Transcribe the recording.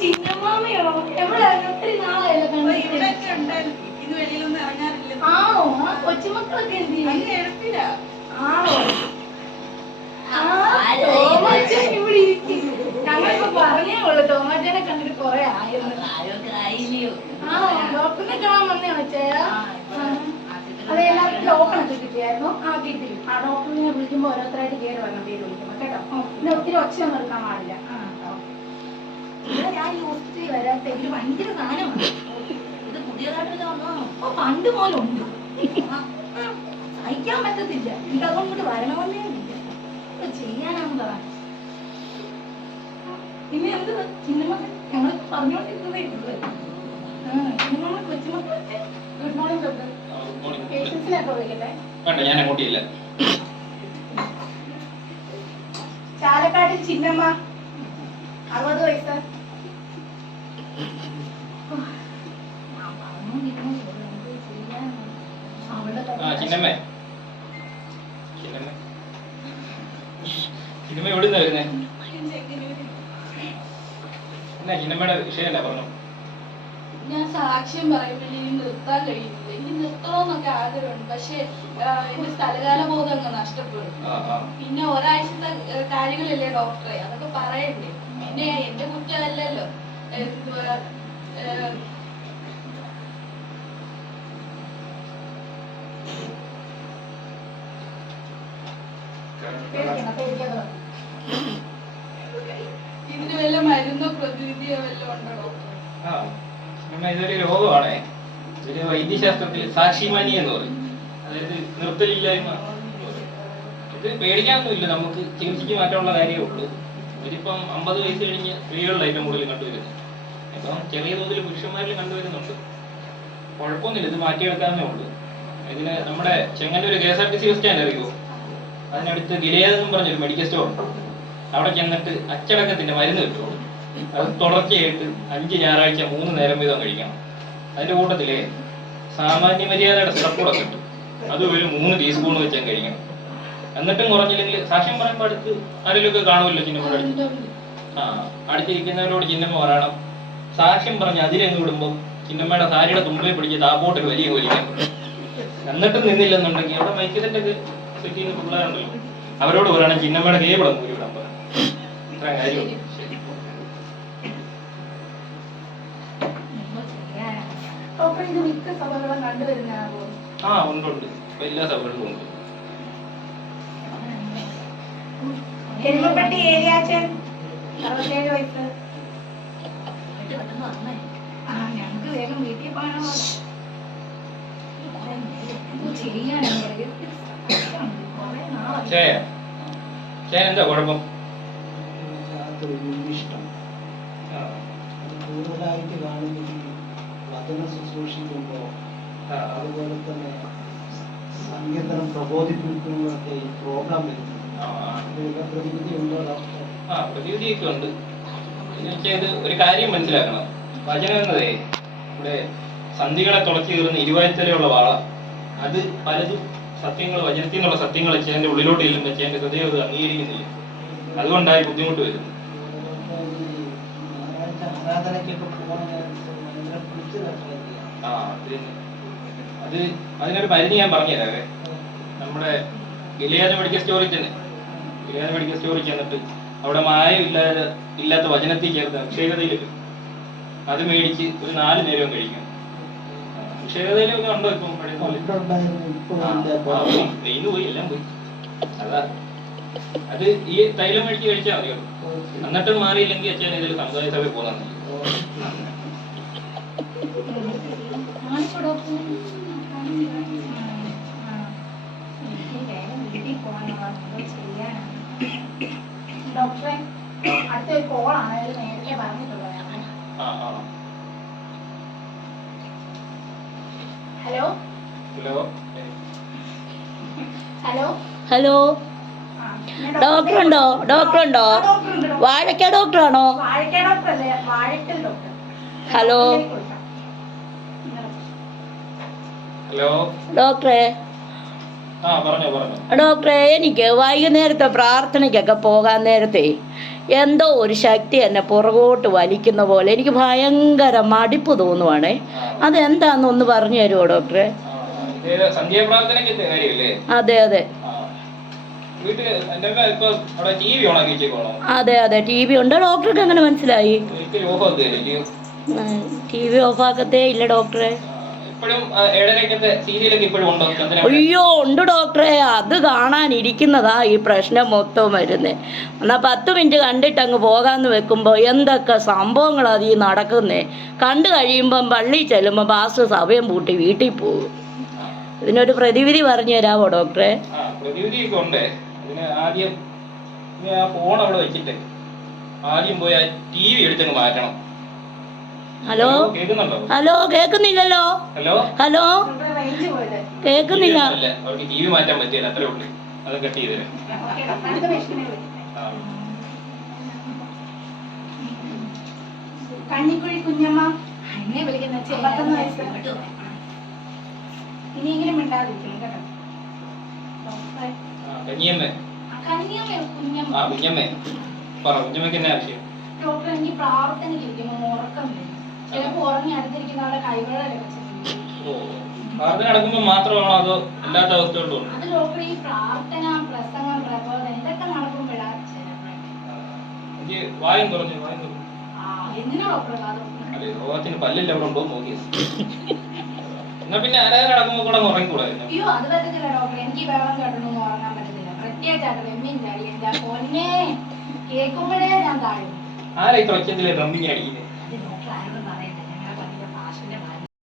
ചിന്നമാമയോ? എവിടെ ഒത്തിരി നാളായല്ലോ വെളിയിലൊന്നും ഇറങ്ങാറില്ല. ആണോ? ആ കൊച്ചുമക്കളൊക്കെ എന്ത് ചെയ്യും? അങ്ങ് എഴുപ്പില്ല ആണോ? ആ തോമാച്ചൻ ഇവിടെ ഇരിക്കും ഞങ്ങളിപ്പോ പറഞ്ഞേ ഉള്ളു തോമാച്ചനെ കണ്ടിട്ട് കൊറേ ആയിരുന്നു ആരൊക്കെ ആയില്ലയോ ആണോ ഡോക്ടറിനെ കാണാൻ വന്നയാണോ ചേട്ടാ ആ, ഇപ്പൊ ആശുപത്രിയിൽ അതെ എല്ലാവർക്കും ടോക്കൺ കിട്ടിയായിരുന്നു? ആ കിട്ടി ആ ഡോക്ടറിനെ വിളിക്കുമ്പോൾ ഓരോരുത്തരായിട്ട് കയറി വരണം പേര് വിളിക്കുമ്പോൾ കേട്ടോ. പിന്നെ ഒത്തിരി ഒച്ചയൊന്നും എടുക്കാൻ പാടില്ല. ഞാൻ വരാത്ത ഇത് ഭയങ്കര സാധനമാണ് ഇത് പുതിയതായിട്ടൊക്കെ വന്നോ അപ്പൊ പണ്ട് പോലുണ്ട്. സഹിക്കാൻ പറ്റത്തില്ല. എനിക്ക് അതുകൊണ്ട് വരണമെന്നേ ഇല്ല. പറ ഇനി എന്ത് ചിന്നമ്മ ഞങ്ങൾ പറഞ്ഞുകൊണ്ടിരുന്നതേ ഉള്ളൂ. ചിന്നമ്മ കൊച്ചുമക്കളൊക്കെ ഗുഡ് മോർണിംഗ് ഡോക്ടർ പേഷ്യൻസിനൊക്കെ വിളിക്കട്ടെ. വേണ്ട ഞാൻ അങ്ങോട്ടില്ല ചാലക്കാട്ടിൽ ചിന്നമ്മ അറുപത് വയസ്സ് ആ ചിന്നമ്മേ. ചിന്നമ്മ. ചിന്നമ്മ എവിടെ നിന്നാ വരുന്നേ? എന്നാ ചിന്നമ്മയുടെ വിഷയം എന്നാ പറഞ്ഞു? ഞാൻ സാക്ഷ്യം പറയുമ്പോൾ ഇനി നിർത്താൻ കഴിയുന്നില്ല. ഇനി നിർത്തണമെന്നൊക്കെ ആഗ്രഹമുണ്ട്. പക്ഷെ എന്റെ സ്ഥലകാല ബോധം അങ്ങ് നഷ്ടപ്പെടും പിന്നെ ഒരാഴ്ചത്തെ കാര്യങ്ങളല്ലേ ഡോക്ടറെ? അതൊക്കെ പറയണ്ടേ. പിന്നെ എന്റെ കുറ്റമല്ലല്ലോ. ഇതിന് വല്ല മരുന്നോ പ്രതിവിധിയോ വല്ലതും ഉണ്ടോ വൈദ്യശാസ്ത്രത്തിൽ സാക്ഷിമാനി എന്ന് പറയും. അതായത് നിർത്തലില്ലായ്മ. ഇത് പേടിക്കാനൊന്നുമില്ല. നമുക്ക് ചികിത്സയ്ക്ക് മാറ്റാനുള്ള കാര്യമേ ഉള്ളൂ. ഇതിപ്പം അമ്പത് വയസ്സ് കഴിഞ്ഞ് ഏറ്റവും കൂടുതൽ കണ്ടുവരുന്നത്. ഇപ്പം ചെറിയ തോതിൽ പുരുഷന്മാരിൽ കണ്ടുവരുന്നുണ്ട്. കുഴപ്പമൊന്നുമില്ല ഇത് മാറ്റിയെടുക്കാവുന്നേ ഉള്ളൂ. ഇതിന് നമ്മുടെ Chengannur K S R T C bus stand അറിയുമോ അതിനടുത്ത് ഗിലേത് എന്നും പറഞ്ഞൊരു മെഡിക്കൽ സ്റ്റോർ ഉണ്ട്. അവിടെ ചെന്നിട്ട് അച്ചടക്കത്തിന്റെ മരുന്ന് കിട്ടുള്ളൂ അത് തുടർച്ചയായിട്ട് അഞ്ച് ഞായറാഴ്ച മൂന്ന് നേരം വീതം കഴിക്കണം. അതിന്റെ കൂട്ടത്തിൽ സാമാന്യ മര്യാദയുടെ സിറപ്പൂടെ കിട്ടും അത് ഒരു മൂന്ന് ടീസ്പൂൺ വെച്ചാൽ കഴിക്കണം. എന്നിട്ടും കുറഞ്ഞില്ലെങ്കിൽ സാക്ഷ്യം പറയുമ്പോൾ അടുത്ത് ആരെങ്കിലുമൊക്കെ കാണുമല്ലോ ചിഹ്നം ആ അടുത്തിരിക്കുന്നവരോട് ചിന്നമ്മ പറയണം സാക്ഷ്യം പറഞ്ഞ് അതിലങ്ങ് വിടുമ്പോൾ ചിന്നമ്മയുടെ സാരിയുടെ തുമ്പിൽ പിടിച്ച് താപോട്ട് വലിയ വലിക്കാൻ. പറയും. എന്നിട്ടും നിന്നില്ലെന്നുണ്ടെങ്കിൽ അവിടെ മൈക്കിതിന്റെ സെറ്റ് ചെയ്യുന്ന പിള്ളേരുണ്ടല്ലോ അവരോട് പറയണം ചിന്നമ്മയുടെ കേബിളം കൂടി വിടാൻ പറയണം ഇത്ര സഭകളും ആ ഉണ്ട് ഉണ്ട്. എല്ലാ സഭകളിലും ഉണ്ട്. ഏരിയ അറുപത്തേഴ് വയസ്സ്. വന്നേ. ആ ഞങ്ങക്ക് വേഗം വീട്ടിൽ കുറേ എന്താ കുഴപ്പം? യാതൊരു ഇഷ്ടം. കൂടുതലായിട്ട് വചന ശുശ്രൂഷിക്കുമ്പോൾ അതുപോലെ തന്നെ സങ്കീർത്തനം പ്രബോധിപ്പിക്കുമ്പോഴൊക്കെ ഈ പ്രോഗ്രാം വരുന്നു ആ, ഇതിനൊക്കെ പ്രതിവിധി ഉണ്ടോ ഡോക്ടർ ആ പ്രതിവിധിയൊക്കെ ഉണ്ട്. ഇത് ഒരു കാര്യം മനസ്സിലാക്കണം. വചനം എന്നതേ ഇവിടെ സന്ധികളെ തുളച്ചു കയറുന്ന ഇരുവായത്തലയുള്ള വാള അത് പലതും സത്യങ്ങൾ വചനത്തിൽ നിന്നുള്ള സത്യങ്ങൾ ചേന്റെ ഉള്ളിലോട്ട് ചെല്ലുമ്പോൾ ചേന്റെ ഹൃദയം അത് അംഗീകരിക്കുന്നില്ല. അതുകൊണ്ടായി ബുദ്ധിമുട്ട് വരുന്നത്. ആ അത് അതിനൊരു മരുന്ന് ഞാൻ പറഞ്ഞുതരാവേ നമ്മുടെ ഗിലിയാന മെഡിക്കൽ സ്റ്റോറിൽ തന്നെ ഗിലിയാന മെഡിക്കൽ സ്റ്റോറിൽ ചെന്നിട്ട് അവിടെ മായം ഇല്ലാതെ ഇല്ലാത്ത വചനത്തിൽ ചേർത്ത് അക്ഷയകതയിൽ അത് മേടിച്ച് ഒരു നാല് നേരവും കഴിക്കും അക്ഷയകതയിലൊക്കെ ഉണ്ടോ ഇപ്പം പഴയ പോലെ പോയി. എല്ലാം പോയി അതാ അത് ഈ തൈലം മേടിച്ച് കഴിച്ചാൽ മതിയോ എന്നിട്ടും മാറിയില്ലെങ്കിൽ അച്ഛൻ ഇതിൽ സമുദായ സഭയിൽ ചെയ്യാനാണ് ഡോക്ടറെ അടുത്ത ഒരു കോളാണ് നേരത്തെ ആ hello? Hello? Hello? Hello? Doctor ഉണ്ടോ ഡോക്ടർ. ഉണ്ടോ. വാഴക്ക ഡോക്ടർ ആണോ ഹലോ. ഹലോ? ഡോക്ടറെ? ഡോക്ടറെ എനിക്ക് വൈകുന്നേരത്തെ പ്രാർത്ഥനയ്ക്കൊക്കെ പോകാൻ നേരത്തെ എന്തോ ഒരു ശക്തി എന്നെ പുറകോട്ട് വലിക്കുന്ന പോലെ എനിക്ക് ഭയങ്കര മടിപ്പ് തോന്നുവാണേ. അതെന്താണെന്ന് ഒന്ന് പറഞ്ഞു തരുമോ ഡോക്ടറെ? അതെ അതെ. അതെ അതെ. ടി വി ഉണ്ട്. ഡോക്ടർക്ക് എങ്ങനെ മനസ്സിലായി. ടി വി ഓഫാക്കത്തേ ഇല്ല ഡോക്ടറെ. അയ്യോ ഉണ്ട് ഡോക്ടറെ. അത് കാണാനിരിക്കുന്നതാ ഈ പ്രശ്നം മൊത്തം വരുന്നത് എന്നാൽ പത്ത് മിനിറ്റ് കണ്ടിട്ട് അങ്ങ് പോകാമെന്ന് വെക്കുമ്പോൾ എന്തൊക്കെ സംഭവങ്ങളാ ഈ നടക്കുന്നേ? കണ്ടു കഴിയുമ്പം പള്ളി ചെല്ലുമ്പോൾ ബാസ് സഭയം പൂട്ടി വീട്ടിൽ പോകും. ഇതിനൊരു പ്രതിവിധി പറഞ്ഞു തരാമോ ഡോക്ടറെ? പ്രതിവിധിയൊക്കെ ഉണ്ട്. ആദ്യം ഫോൺ അവിടെ വെച്ചിട്ട് ആദ്യം പോയി ആ ടി വി എടുത്തങ്ങ് മാറ്റണം. ഹലോ? ഹലോ കേക്കുന്നില്ലല്ലോ ഹലോ ഹലോ? കേക്കുന്നില്ല. കഞ്ഞിക്കുഴി കുഞ്ഞമ്മ. എന്നെ വിളിക്കുന്ന വെച്ച് അമ്പത്തൊന്ന് വയസ്സ്. ഇനിയെങ്കിലും മിണ്ടാതിരിക്കണം കേട്ടോ. കഞ്ഞിയമ്മേ. കുഞ്ഞമ്മ? ആ കുഞ്ഞമ്മ. പറ കുഞ്ഞമ്മക്ക് എന്നാ ആവശ്യം? ഡോക്ടർ എനിക്ക് പ്രാർത്ഥനയ്ക്ക് ഇരിക്കുമ്പോൾ ഉറക്കം വരും. ചിലപ്പോൾ ഉറങ്ങി അടുത്തിരിക്കുന്ന ആളുടെ കൈകളിലൊക്കെ ചെല്ലും ഓ പ്രാർത്ഥന നടക്കുമ്പോൾ മാത്രമാണോ അതോ അല്ലാത്ത അവസ്ഥകളിലും അത് ഡോക്ടർ ഈ പ്രാർത്ഥന പ്രസംഗം പ്രബോധനം ഇതൊക്കെ നടക്കുമ്പോഴാ വായും തുറഞ്ഞു വായും തുറഞ്ഞു ആ എന്തിനാ ഡോക്ടർ കാത്? അല്ലെ രോഗത്തിന് പല്ലില്ല അവിടെ ഉണ്ടോ നോക്കിയത് എന്നാ പിന്നെ ആരാധന നടക്കുമ്പോൾ കൂടെ അങ്ങ് ഉറങ്ങിക്കൂടായിരുന്നു. അയ്യോ അത് പറ്റത്തില്ല ഡോക്ടർ എനിക്ക് വെള്ളം കേട്ടൊന്നും ഉറങ്ങാൻ പറ്റത്തില്ല. പ്രത്യേകിച്ചായിട്ട് വെമ്മീൻ ചാടി എന്റെ പൊന്നെ കേൾക്കുമ്പോഴേ ഞാൻ താഴും. ആരാ ഈ ഒച്ചത്തിൽ റമ്മിങ് അടിക്കുന്നത് അത്